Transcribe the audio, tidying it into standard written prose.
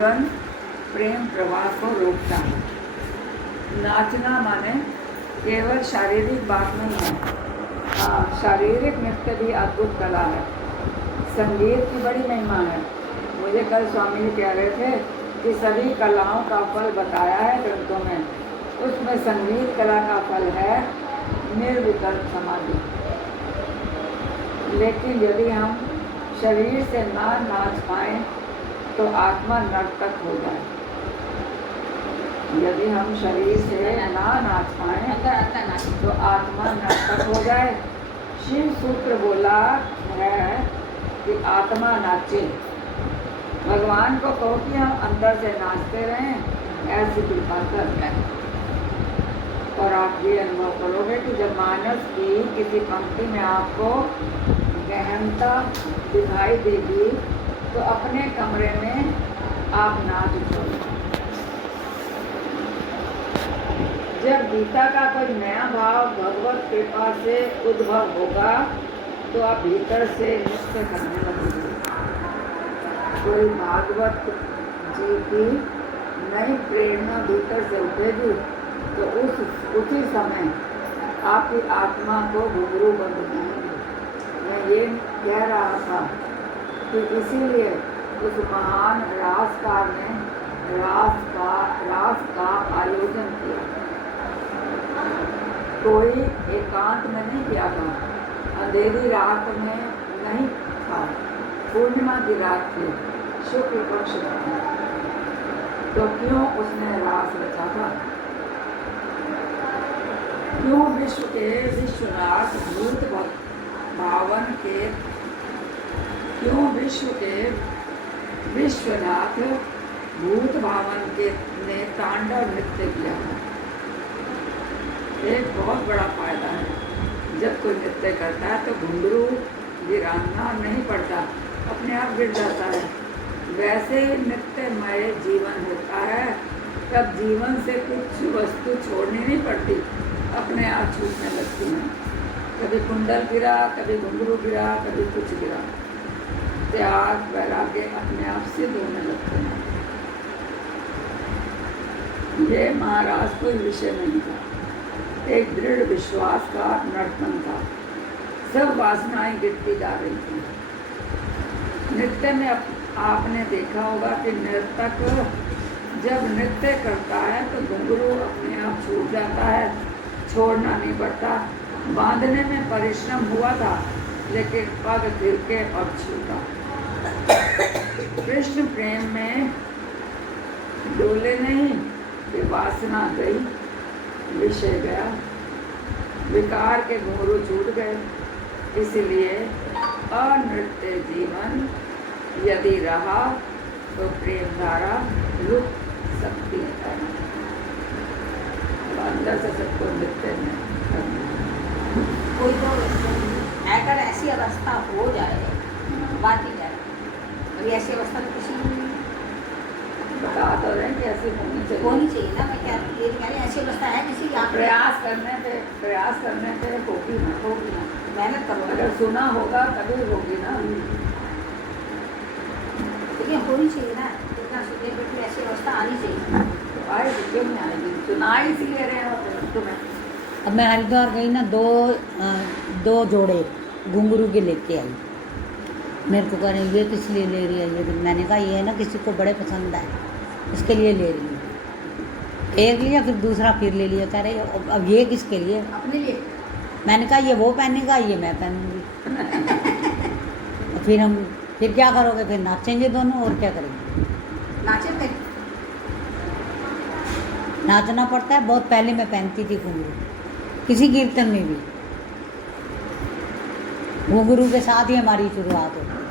जीवन प्रेम प्रवाह को रोकता है। नाचना माने केवल शारीरिक बात नहीं है। हाँ, शारीरिक नृत्य भी अद्भुत कला है। संगीत की बड़ी महिमा है। मुझे कल स्वामी जी कह रहे थे कि सभी कलाओं का फल बताया है ग्रंथों में, उसमें संगीत कला का फल है निर्विकल्प समाधि। लेकिन यदि हम शरीर से ना नाच पाएं तो आत्मा नर्तक हो जाए। यदि हम शरीर से ना नाच पाएं तो आत्मा नर्तक हो जाए। शिव सूत्र बोला है कि आत्मा नाचे। भगवान को कहो कि हम अंदर से नाचते रहें, ऐसी कृपा कर जाए। और आप ये अनुभव करोगे कि जब मानस की किसी पंक्ति में आपको गहनता दिखाई देगी तो अपने कमरे में आप नाच उठोगे। जब गीता का कोई नया भाव भगवत कृपा से उद्भव होगा तो आप भीतर से नृत्य करने लगेंगे। कोई भागवत जी की नई प्रेरणा भीतर से उठेगी तो उसी समय आपकी आत्मा को घुंघरू बंद जाएंगे। मैं ये कह रहा था कि इसीलिए उस महान रासकार ने रास का आयोजन किया। कोई एकांत में नहीं किया था, अंधेरी रात में नहीं था, पूर्णिमा की रात थी, शुक्ल पक्ष था। तो क्यों उसने रास रचा था? क्यों विश्व के विश्वनाथ भूत भावन के क्यों विश्व के विश्वनाथ भूत भावन के ने तांडव नृत्य किया? एक बहुत बड़ा फायदा है। जब कोई नृत्य करता है तो घुंघरू गिराना नहीं पड़ता, अपने आप गिर जाता है। वैसे ही नृत्यमय जीवन होता है, तब जीवन से कुछ वस्तु छोड़नी नहीं पड़ती, अपने आप छूटने लगती हैं। कभी कुंडल गिरा, कभी घुंघरू गिरा, कभी कुछ गिरा। त्याग वैराग्य अपने आप सिद्ध होने लगते हैं। ये महाराज कोई विषय नहीं था, एक दृढ़ विश्वास का नर्तन था। सब वासनाएं गिरती जा रही थी। नृत्य में आपने देखा होगा कि नर्तक जब नृत्य करता है तो घुंघरू अपने आप छूट जाता है, छोड़ना नहीं पड़ता। बांधने में परिश्रम हुआ था, लेकिन पग थिरके और छूटा। कृष्ण प्रेम में डोले नहीं, वासना गई, विषय गया, विकार के घुंघरू छूट गए। इसलिए अनृत्य जीवन यदि रहा तो प्रेम धारा रुक सकती है। अंदर से सबको नृत्य में कोई तो अगर ऐसी अवस्था हो जाए, बात ही जाए, और ऐसी अवस्था तो किसी को बता तो रहे कि ऐसी होनी चाहिए ना। मैं क्या ये कह रही ऐसी अवस्था है किसी आप प्रयास करने पे होगी ना। मेहनत करो, अगर सुना होगा तभी होगी ना। लेकिन होनी चाहिए ना, इतना सुनने पर भी ऐसी अवस्था आनी चाहिए। तो आएगी, क्यों नहीं आएगी? सुना इसीलिए रहे हो तुम्हें। अब मैं हरिद्वार गई ना, दो जोड़े घुंघरू के लेके आई। मेरे को कह रहे ये किस लिए ले रही है ये? मैंने कहा ये है ना किसी को बड़े पसंद है, इसके लिए ले रही हूँ। एक लिया, फिर दूसरा फिर ले लिया। कह रहे अब ये किसके लिए? अपने लिए। मैंने कहा ये वो पहनेगा, ये मैं पहनूंगी। फिर क्या करोगे? फिर नाचेंगे दोनों, और क्या करेंगे? नाचे फिर नाचना पड़ता है। बहुत पहले मैं पहनती थी घुंघरू, किसी कीर्तन में भी घुंघरू के साथ ही हमारी शुरुआत होती।